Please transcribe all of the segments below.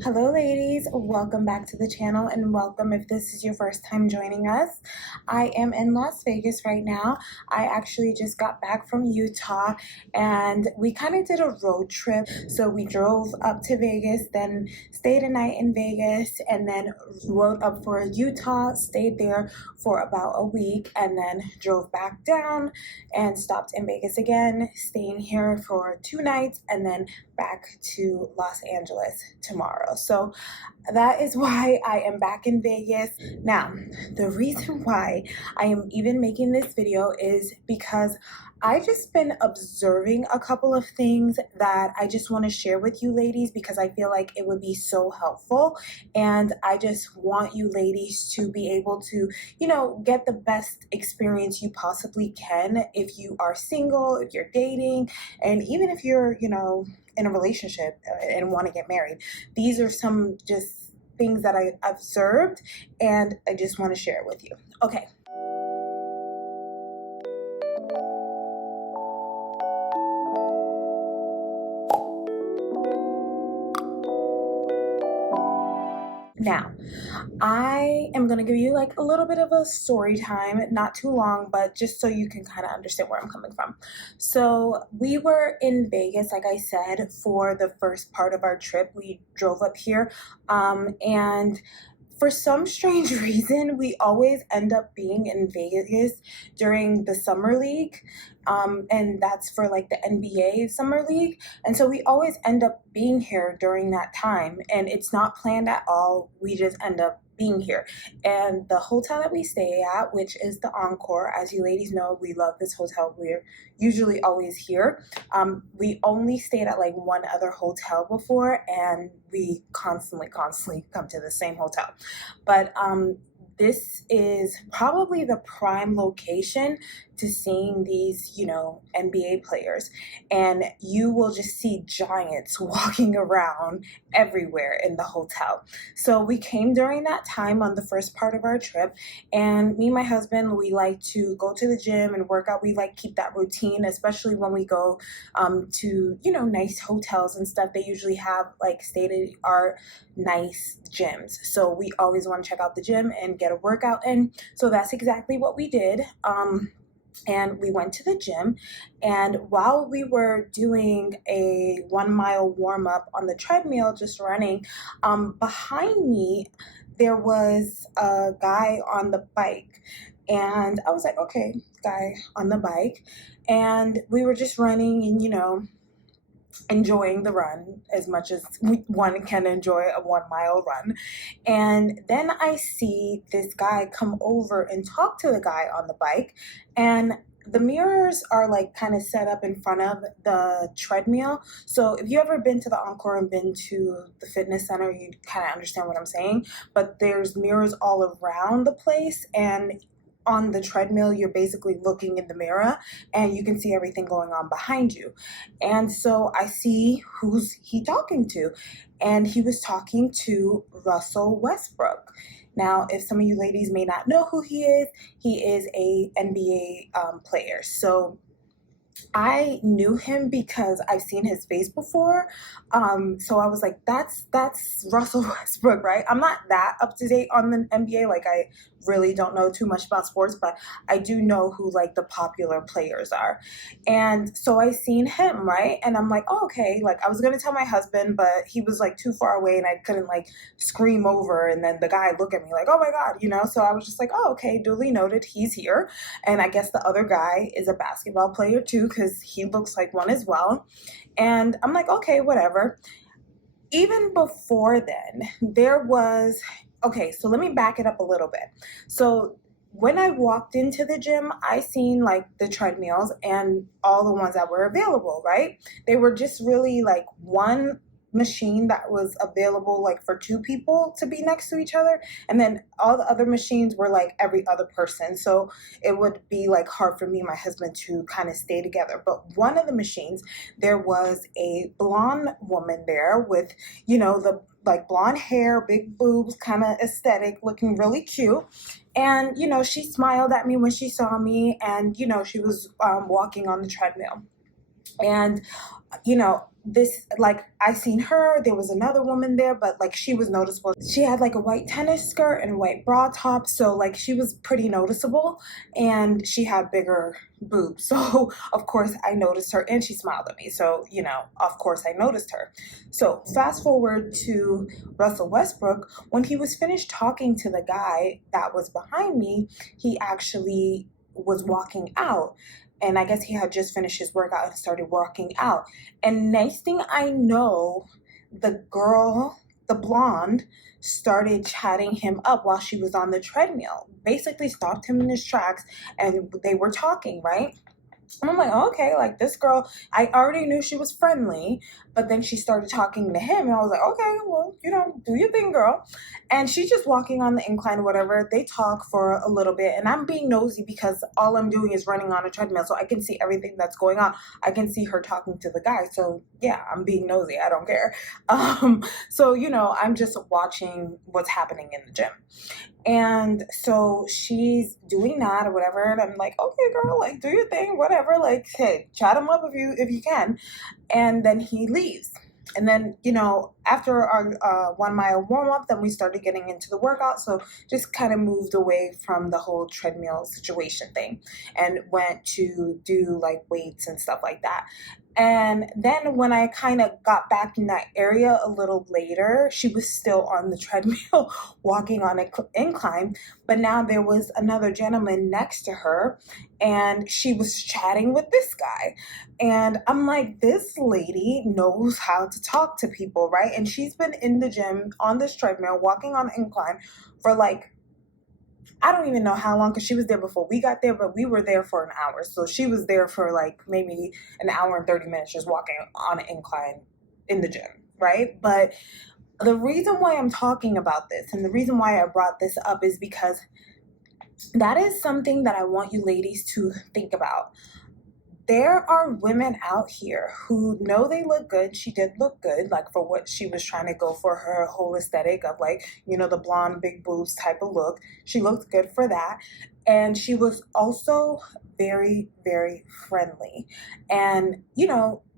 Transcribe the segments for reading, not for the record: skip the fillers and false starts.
Hello ladies, welcome back to the channel and welcome if this is your first time joining us. I am in Las Vegas right now. I actually just got back from Utah and we kind of did a road trip. So we drove up to Vegas, then stayed a night in Vegas, and then rode up for Utah, stayed there for about a week, and then drove back down and stopped in Vegas again, staying here for 2 nights, and then back to Los Angeles tomorrow. So that is why I am back in Vegas. Now, the reason why I am even making this video is because I just been observing a couple of things that I just want to share with you ladies because I feel like it would be so helpful, and I just want you ladies to be able to, get the best experience you possibly can if you are single, if you're dating, and even if you're, in a relationship and want to get married. These are some just things that I observed and I just want to share it with you. Okay. Now, I am going to give you like a little bit of a story time, not too long, but just so you can kind of understand where I'm coming from. So we were in Vegas, like I said, for the first part of our trip. We drove up here, and for some strange reason, we always end up being in Vegas during the summer league. And that's for like the NBA summer league. And so we always end up being here during that time. And it's not planned at all. We just end up being here. And the hotel that we stay at, which is the Encore, as you ladies know, we love this hotel. We're usually always here. We only stayed at like one other hotel before, and we constantly come to the same hotel. But this is probably the prime location to seeing these, NBA players. And you will just see giants walking around everywhere in the hotel. So we came during that time on the first part of our trip. And me and my husband, we like to go to the gym and work out. We like keep that routine, especially when we go to, nice hotels and stuff. They usually have like state-of-the-art nice gyms. So we always want to check out the gym and get a workout in. So that's exactly what we did. And we went to the gym, and while we were doing a 1 mile warm up on the treadmill, just running, behind me, there was a guy on the bike. And I was like, okay, guy on the bike. And we were just running and, enjoying the run as much as one can enjoy a 1 mile run. And then I see this guy come over and talk to the guy on the bike, and the mirrors are like kind of set up in front of the treadmill. So if you ever been to the Encore and been to the fitness center, you kind of understand what I'm saying. But there's mirrors all around the place, and on the treadmill, you're basically looking in the mirror and you can see everything going on behind you. And so I see who's he talking to, and he was talking to Russell Westbrook. Now, if some of you ladies may not know who he is a NBA player. So I knew him because I've seen his face before. So I was like, that's Russell Westbrook, right? I'm not that up to date on the NBA. Like, I really don't know too much about sports, but I do know who like the popular players are. And so I seen him, right? And I'm like, oh, okay. Like, I was going to tell my husband, but he was like too far away and I couldn't like scream over. And then the guy looked at me like, oh my God, So I was just like, oh, okay, duly noted. He's here. And I guess the other guy is a basketball player too, because he looks like one as well. And I'm like, okay, whatever. Even before then, there was, okay, so let me back it up a little bit. So when I walked into the gym, I seen like the treadmills and all the ones that were available, right? They were just really like one machine that was available like for 2 people to be next to each other, and then all the other machines were like every other person, so it would be like hard for me and my husband to kind of stay together. But one of the machines, there was a blonde woman there with the like blonde hair, big boobs, kind of aesthetic, looking really cute. And she smiled at me when she saw me, and she was walking on the treadmill. And this, like, I seen her, there was another woman there, but like she was noticeable. She had like a white tennis skirt and a white bra top, so like she was pretty noticeable, and she had bigger boobs. So of course I noticed her, and she smiled at me, so of course I noticed her. So fast forward to Russell Westbrook. When he was finished talking to the guy that was behind me, he actually was walking out, and I guess he had just finished his workout and started working out. And next thing I know, the girl, the blonde, started chatting him up while she was on the treadmill. Basically stopped him in his tracks, and they were talking, right? And I'm like, oh, okay, like this girl, I already knew she was friendly, but then she started talking to him, and I was like, okay, well, do your thing, girl. And she's just walking on the incline or whatever. They talk for a little bit, and I'm being nosy because all I'm doing is running on a treadmill, so I can see everything that's going on. I can see her talking to the guy, so yeah, I'm being nosy. I don't care. So I'm just watching what's happening in the gym. And so she's doing that or whatever, and I'm like, okay, girl, like do your thing, whatever. Like, hey, chat him up if you can. And then he leaves. And then after our 1 mile warm up, then we started getting into the workout. So just kind of moved away from the whole treadmill situation thing, and went to do like weights and stuff like that. And then when I kind of got back in that area a little later, she was still on the treadmill walking on an incline. But now there was another gentleman next to her, and she was chatting with this guy. And I'm like, this lady knows how to talk to people, right? And she's been in the gym on this treadmill, walking on an incline for like, I don't even know how long, because she was there before we got there, but we were there for an hour. So she was there for like maybe an hour and 30 minutes just walking on an incline in the gym, right? But the reason why I'm talking about this, and the reason why I brought this up, is because that is something that I want you ladies to think about. There are women out here who know they look good. She did look good, like for what she was trying to go for, her whole aesthetic of like, the blonde, big boobs type of look. She looked good for that. And she was also very, very friendly, and,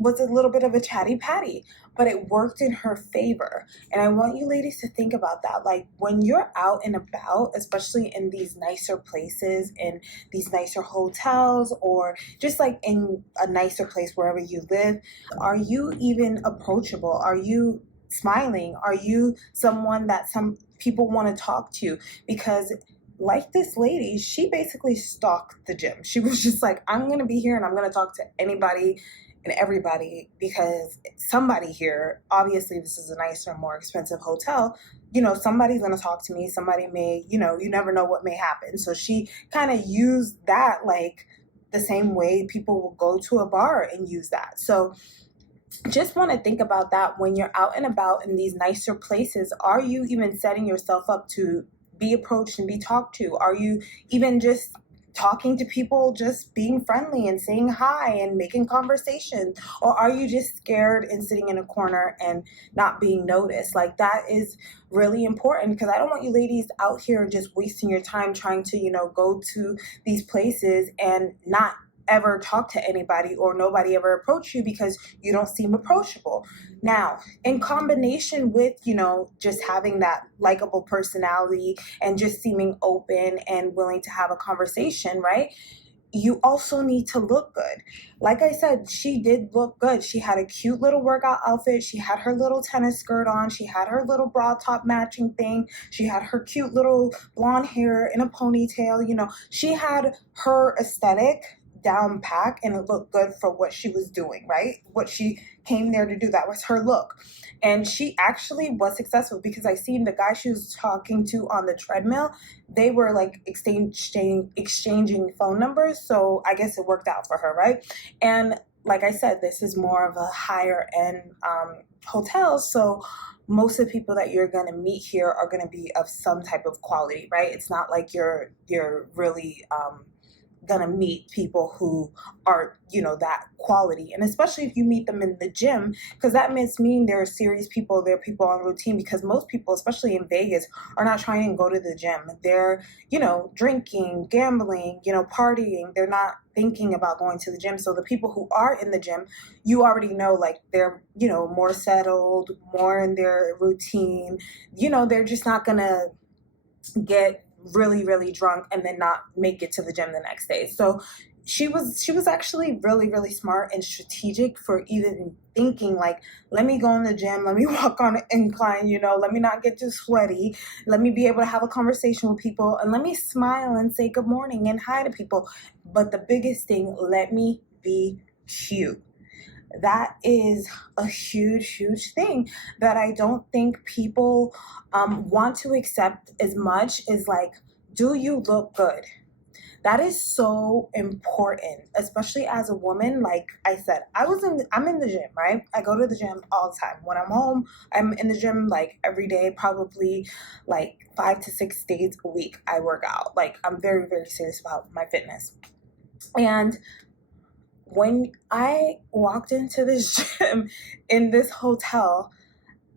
was a little bit of a chatty patty, but it worked in her favor. And I want you ladies to think about that. Like when you're out and about, especially in these nicer places, in these nicer hotels, or just like in a nicer place wherever you live, are you even approachable? Are you smiling? Are you someone that some people want to talk to? Because like this lady, she basically stalked the gym. She was just like, I'm going to be here and I'm going to talk to anybody and everybody, because somebody here, obviously this is a nicer, more expensive hotel, somebody's going to talk to me. Somebody may, you never know what may happen. So she kind of used that like the same way people will go to a bar and use that. So just want to think about that when you're out and about in these nicer places. Are you even setting yourself up to be approached and be talked to? Are you even just talking to people, just being friendly and saying hi and making conversation? Or are you just scared and sitting in a corner and not being noticed? Like that is really important, because I don't want you ladies out here just wasting your time trying to, go to these places and not ever talk to anybody, or nobody ever approach you because you don't seem approachable. Now, in combination with, just having that likable personality and just seeming open and willing to have a conversation, right? You also need to look good. Like I said, she did look good. She had a cute little workout outfit. She had her little tennis skirt on. She had her little bra top matching thing. She had her cute little blonde hair in a ponytail. She had her aesthetic down pack, and it looked good for what she was doing, right? What she came there to do. That was her look. And she actually was successful, because I seen the guy she was talking to on the treadmill, they were like exchanging phone numbers. So I guess it worked out for her, right? And like I said, this is more of a higher end hotel. So most of the people that you're going to meet here are going to be of some type of quality, right? It's not like you're really gonna meet people who are, that quality. And especially if you meet them in the gym, because that must mean there are serious people, there are people on routine, because most people, especially in Vegas, are not trying to go to the gym. They're, drinking, gambling, partying. They're not thinking about going to the gym. So the people who are in the gym, you already know, like, they're, more settled, more in their routine. They're just not gonna get really, really drunk and then not make it to the gym the next day. So she was actually really, really smart and strategic for even thinking, like, let me go in the gym, let me walk on an incline, let me not get too sweaty, let me be able to have a conversation with people, and let me smile and say good morning and hi to people. But the biggest thing, let me be cute. That is a huge, huge thing that I don't think people want to accept as much, is like, do you look good? That is so important, especially as a woman. Like I said, I'm in the gym, right? I go to the gym all the time. When I'm home, I'm in the gym like every day, probably like 5 to 6 days a week. I work out. Like, I'm very, very serious about my fitness. And when I walked into this gym in this hotel,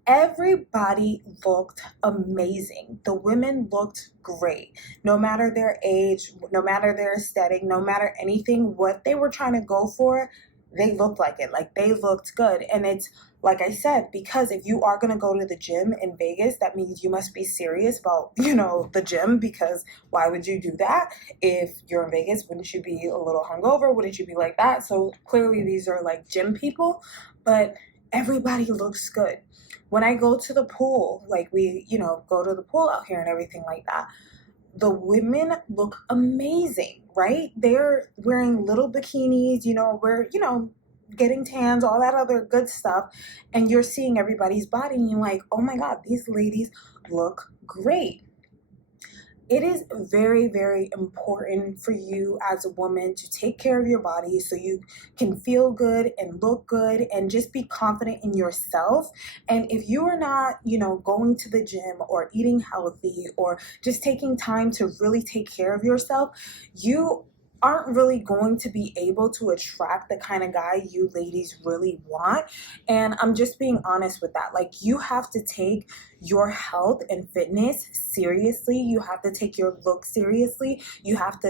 everybody looked amazing. The women looked great. No matter their age, no matter their aesthetic, no matter anything, what they were trying to go for, they looked like it. Like, they looked good. And it's, like I said, because if you are going to go to the gym in Vegas, that means you must be serious about, the gym, because why would you do that? If you're in Vegas, wouldn't you be a little hungover? Wouldn't you be like that? So clearly these are like gym people, but everybody looks good. When I go to the pool, like, we, go to the pool out here and everything like that, the women look amazing, right? They're wearing little bikinis, we're, getting tans, all that other good stuff. And you're seeing everybody's body and you're like, oh my God, these ladies look great. It is very, very important for you as a woman to take care of your body so you can feel good and look good and just be confident in yourself. And if you are not, going to the gym or eating healthy or just taking time to really take care of yourself, you aren't really going to be able to attract the kind of guy you ladies really want. And I'm just being honest with that. Like, you have to take your health and fitness seriously. You have to take your look seriously. You have to,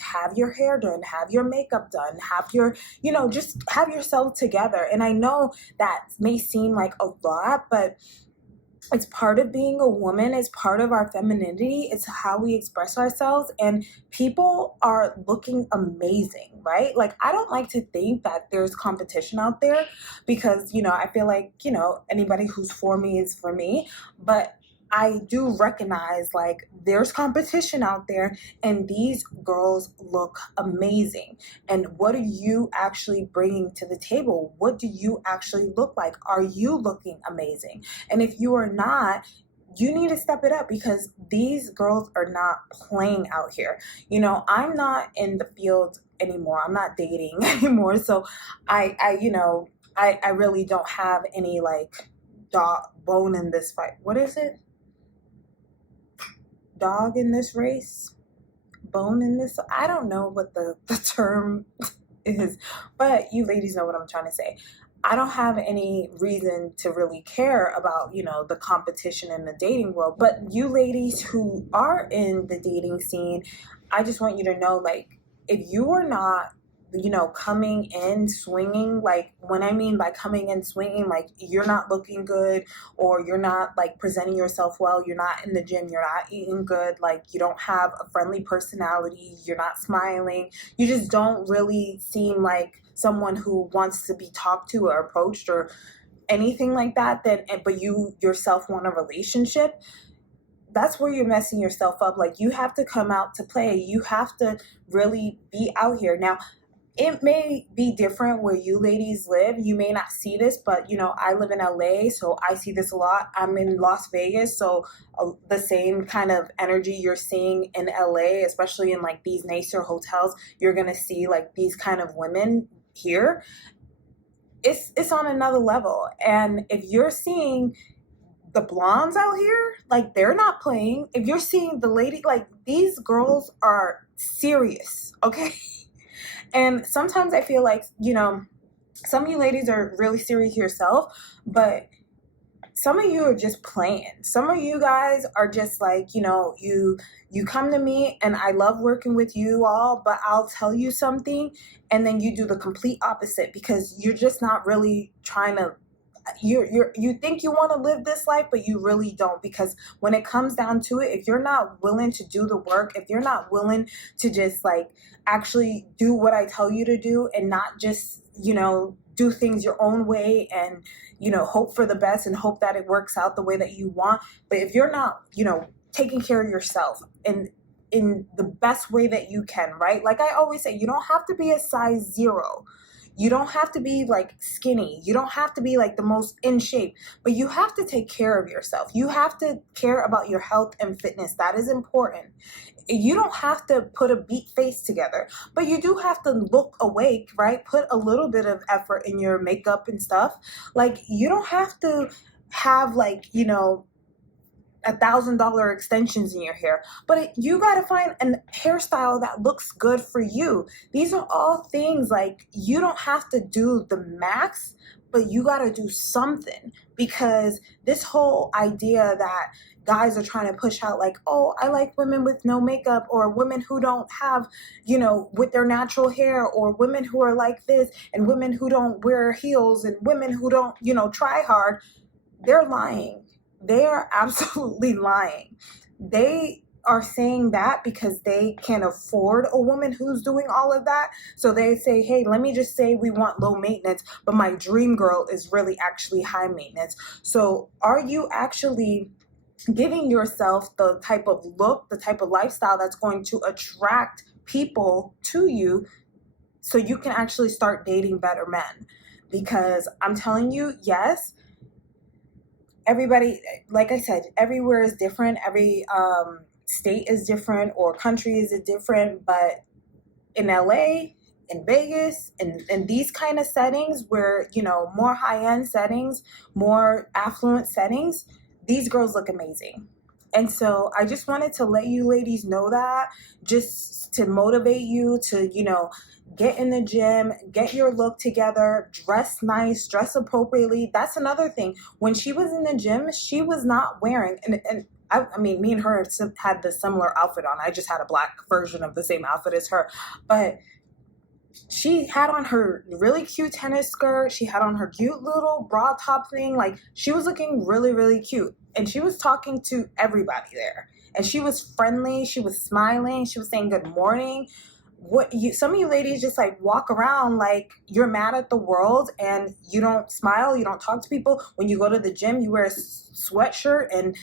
have your hair done, have your makeup done, have your, just have yourself together. And I know that may seem like a lot, but it's part of being a woman. It's part of our femininity. It's how we express ourselves. And people are looking amazing, right? Like, I don't like to think that there's competition out there, because, I feel like, anybody who's for me is for me. But I do recognize, like, there's competition out there, and these girls look amazing. And what are you actually bringing to the table? What do you actually look like? Are you looking amazing? And if you are not, you need to step it up, because these girls are not playing out here. I'm not in the field anymore. I'm not dating anymore. So I really don't have any, like, bone in this fight. What is it? Dog in this race, bone in this. I don't know what the term is, but you ladies know what I'm trying to say. I don't have any reason to really care about, the competition in the dating world. But you ladies who are in the dating scene, I just want you to know, like, if you are not, coming in swinging, like, when I mean by coming in swinging, like, you're not looking good, or you're not, like, presenting yourself well, you're not in the gym, you're not eating good, like, you don't have a friendly personality, you're not smiling, you just don't really seem like someone who wants to be talked to or approached or anything like that, then, but you yourself want a relationship, that's where you're messing yourself up. Like, you have to come out to play. You have to really be out here. Now, it may be different where you ladies live. You may not see this, but, I live in LA, so I see this a lot. I'm in Las Vegas, so the same kind of energy you're seeing in LA, especially in, like, these nicer hotels, you're going to see, like, these kind of women here. It's on another level. And if you're seeing the blondes out here, like, they're not playing. If you're seeing the lady, like, these girls are serious, okay? And sometimes I feel like, some of you ladies are really serious yourself, but some of you are just playing. Some of you guys are just like, you come to me and I love working with you all, but I'll tell you something and then you do the complete opposite because you're just not really trying to, you think you want to live this life, but you really don't, because when it comes down to it, if you're not willing to do the work, if you're not willing to just like actually do what I tell you to do and not just, do things your own way and, hope for the best and hope that it works out the way that you want. But if you're not, taking care of yourself and in the best way that you can, right? Like I always say, you don't have to be a size 0. You don't have to be like skinny. You don't have to be like the most in shape, but you have to take care of yourself. You have to care about your health and fitness. That is important. You don't have to put a beat face together, but you do have to look awake, right? Put a little bit of effort in your makeup and stuff. Like you don't have to have like, $1,000 extensions in your hair, but you got to find a hairstyle that looks good for you. These are all things like you don't have to do the max, but you got to do something, because this whole idea that guys are trying to push out like, oh, I like women with no makeup, or women who don't have, with their natural hair, or women who are like this, and women who don't wear heels, and women who don't, try hard. They're lying. They are absolutely lying. They are saying that because they can't afford a woman who's doing all of that. So they say, hey, let me just say we want low maintenance, but my dream girl is really actually high maintenance. So are you actually giving yourself the type of look, the type of lifestyle that's going to attract people to you so you can actually start dating better men? Because I'm telling you, yes, everybody, like I said, everywhere is different. Every state is different, or country is different. But in LA, in Vegas, in these kind of settings where, more high-end settings, more affluent settings, these girls look amazing. And so I just wanted to let you ladies know that, just to motivate you to, get in the gym, get your look together, dress nice, dress appropriately. That's another thing. When she was in the gym, she was not wearing, and I mean, me and her had the similar outfit on. I just had a black version of the same outfit as her. But she had on her really cute tennis skirt. She had on her cute little bra top thing. Like, she was looking really, really cute. And she was talking to everybody there. And she was friendly. She was smiling. She was saying good morning. Some of you ladies just like walk around like you're mad at the world, and you don't smile, you don't talk to people. When you go to the gym, you wear a sweatshirt and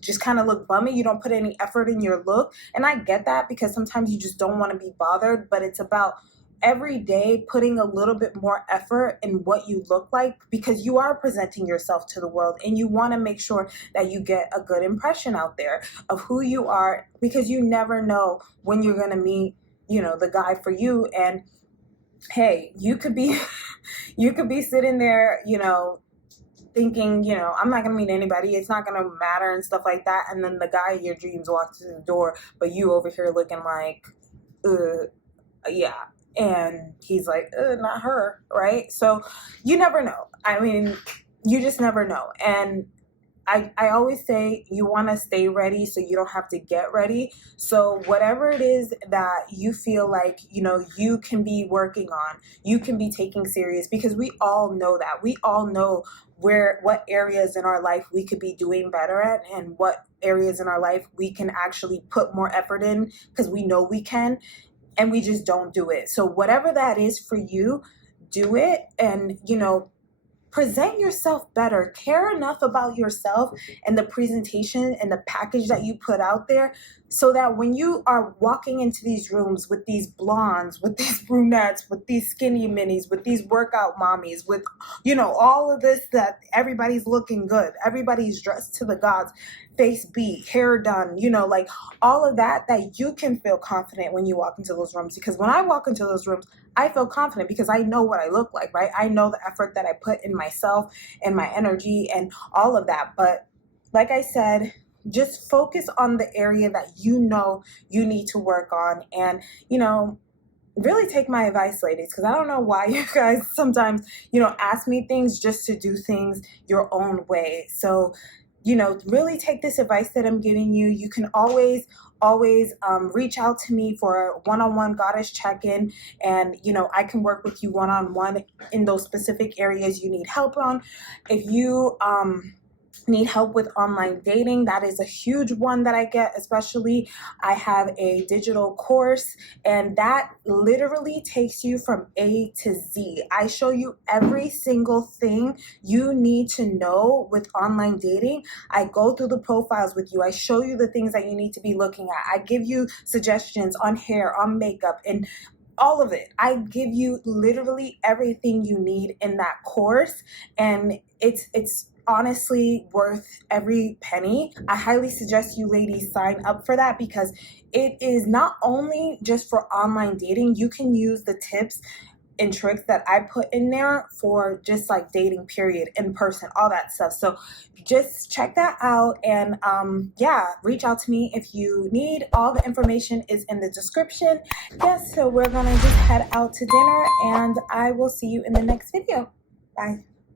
just kind of look bummy. You don't put any effort in your look. And I get that, because sometimes you just don't want to be bothered, but it's about every day putting a little bit more effort in what you look like, because you are presenting yourself to the world, and you want to make sure that you get a good impression out there of who you are, because you never know when you're going to meet, the guy for you. And hey, you could be sitting there, thinking, I'm not going to meet anybody, it's not going to matter and stuff like that. And then the guy of your dreams walks through the door, but you over here looking like, yeah. And he's like, not her, right? So you never know. I mean, you just never know. And I always say you want to stay ready so you don't have to get ready. So whatever it is that you feel like, you can be working on, you can be taking serious, because we all know that. We all know what areas in our life we could be doing better at, and what areas in our life we can actually put more effort in, because we know we can. And we just don't do it. So whatever that is for you, do it. And, present yourself better. Care enough about yourself and the presentation and the package that you put out there, so that when you are walking into these rooms with these blondes, with these brunettes, with these skinny minis, with these workout mommies, with, all of this, that everybody's looking good. Everybody's dressed to the gods, face beat, hair done, like all of that, that you can feel confident when you walk into those rooms. Because when I walk into those rooms, I feel confident because I know what I look like, right? I know the effort that I put in myself and my energy and all of that. But like I said, just focus on the area that you know you need to work on. And, really take my advice, ladies, because I don't know why you guys sometimes, ask me things just to do things your own way. So, really take this advice that I'm giving you. You can always reach out to me for a one-on-one goddess check-in, and I can work with you one-on-one in those specific areas you need help on. If you need help with online dating, that is a huge one that I get. Especially, I have a digital course, and that literally takes you from A to Z. I show you every single thing you need to know with online dating. I go through the profiles with you. I show you the things that you need to be looking at. I give you suggestions on hair, on makeup, and all of it. I give you literally everything you need in that course, and it's honestly worth every penny. I highly suggest you ladies sign up for that, because it is not only just for online dating. You can use the tips and tricks that I put in there for just like dating, period, in person, all that stuff. So just check that out, and reach out to me if you need. All the information is in the description. Yes, so we're gonna just head out to dinner, and I will see you in the next video. Bye.